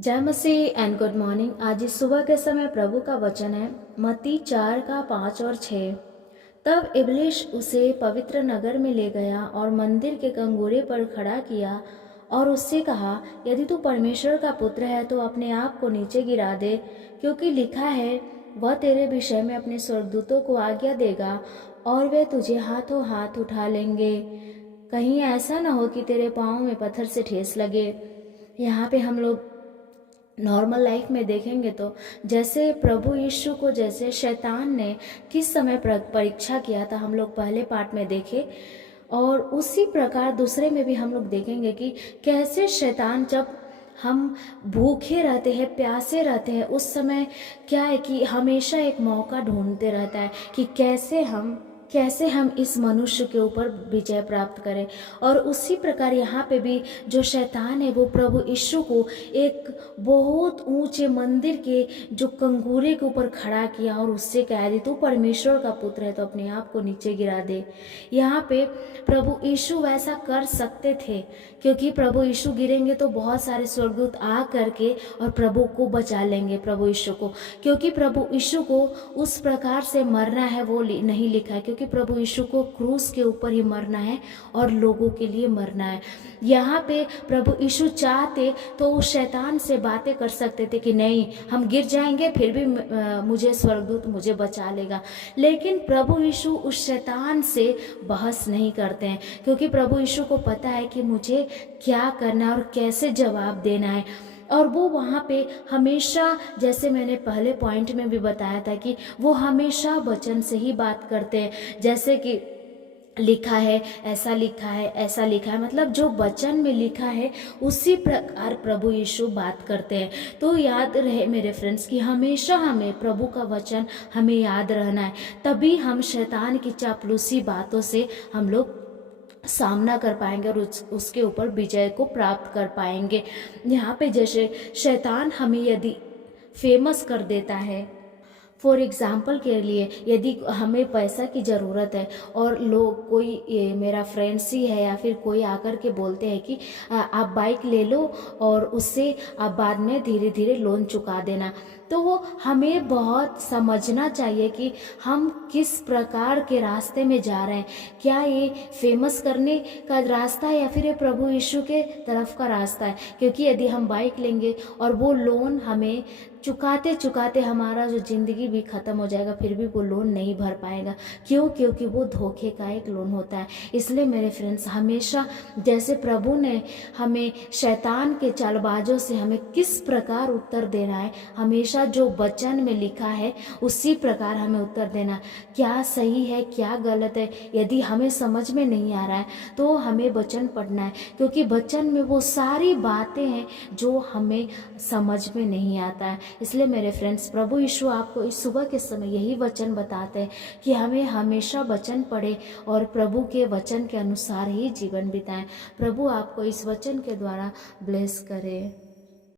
जय मसीह and good morning. आज इस सुबह के समय प्रभु का वचन है मत्ती 4:5-6। तब इब्लिस उसे पवित्र नगर में ले गया और मंदिर के कंगोरे पर खड़ा किया और उससे कहा, यदि तू परमेश्वर का पुत्र है तो अपने आप को नीचे गिरा दे, क्योंकि लिखा है, वह तेरे विषय में अपने स्वर्गदूतों को आज्ञा देगा और वे तुझे हाथों हाथ उठा लेंगे, कहीं ऐसा न हो कि तेरे पाँव में पत्थर से ठेस लगे। यहाँ पे हम लोग नॉर्मल लाइफ में देखेंगे तो जैसे प्रभु यीशु को जैसे शैतान ने किस समय परीक्षा किया था, हम लोग पहले पार्ट में देखे, और उसी प्रकार दूसरे में भी हम लोग देखेंगे कि कैसे शैतान जब हम भूखे रहते हैं, प्यासे रहते हैं, उस समय क्या है कि हमेशा एक मौका ढूंढते रहता है कि कैसे हम इस मनुष्य के ऊपर विजय प्राप्त करें। और उसी प्रकार यहाँ पे भी जो शैतान है वो प्रभु यीशु को एक बहुत ऊंचे मंदिर के जो कंगूरे के ऊपर खड़ा किया और उससे कह दी, तू परमेश्वर का पुत्र है तो अपने आप को नीचे गिरा दे। यहाँ पे प्रभु यीशु वैसा कर सकते थे, क्योंकि प्रभु यीशु गिरेंगे तो बहुत सारे स्वर्गदूत आ करके और प्रभु को बचा लेंगे, प्रभु यीशु को, क्योंकि प्रभु यीशु को उस प्रकार से मरना है वो नहीं लिखा है, क्योंकि प्रभु यीशु को क्रूस के ऊपर ही मरना है और लोगों के लिए मरना है। यहाँ पे प्रभु यीशु चाहते तो उस शैतान से बातें कर सकते थे कि नहीं, हम गिर जाएंगे फिर भी मुझे स्वर्गदूत मुझे बचा लेगा, लेकिन प्रभु यीशु उस शैतान से बहस नहीं करते हैं, क्योंकि प्रभु यीशु को पता है कि मुझे क्या करना है और कैसे जवाब देना है। और वो वहाँ पे हमेशा, जैसे मैंने पहले पॉइंट में भी बताया था, कि वो हमेशा वचन से ही बात करते हैं, जैसे कि लिखा है, ऐसा लिखा है, ऐसा लिखा है, मतलब जो वचन में लिखा है उसी प्रकार प्रभु यीशु बात करते हैं। तो याद रहे मेरे फ्रेंड्स कि हमेशा हमें प्रभु का वचन हमें याद रहना है, तभी हम शैतान की चापलूसी बातों से हम लोग सामना कर पाएंगे और उसके ऊपर विजय को प्राप्त कर पाएंगे। यहाँ पे जैसे शैतान हमें यदि फेमस कर देता है, फॉर एग्ज़ाम्पल के लिए यदि हमें पैसा की ज़रूरत है और लोग कोई मेरा फ्रेंड्स ही है या फिर कोई आकर के बोलते हैं कि आप बाइक ले लो और उससे आप बाद में धीरे धीरे लोन चुका देना, तो वो हमें बहुत समझना चाहिए कि हम किस प्रकार के रास्ते में जा रहे हैं। क्या ये फेमस करने का रास्ता है या फिर ये प्रभु यीशु के तरफ का रास्ता है? क्योंकि यदि हम बाइक लेंगे और वो लोन हमें चुकाते चुकाते हमारा जो ज़िंदगी भी ख़त्म हो जाएगा, फिर भी वो लोन नहीं भर पाएगा। क्यों? क्योंकि वो धोखे का एक लोन होता है। इसलिए मेरे फ्रेंड्स, हमेशा जैसे प्रभु ने हमें शैतान के चालबाजों से हमें किस प्रकार उत्तर देना है, हमेशा जो वचन में लिखा है उसी प्रकार हमें उत्तर देना। क्या सही है, क्या गलत है, यदि हमें समझ में नहीं आ रहा है तो हमें वचन पढ़ना है, क्योंकि वचन में वो सारी बातें हैं जो हमें समझ में नहीं आता है। इसलिए मेरे फ्रेंड्स, प्रभु यीशु आपको इस सुबह के समय यही वचन बताते हैं कि हमें हमेशा वचन पढ़े और प्रभु के वचन के अनुसार ही जीवन बिताएं। प्रभु आपको इस वचन के द्वारा ब्लेस करे।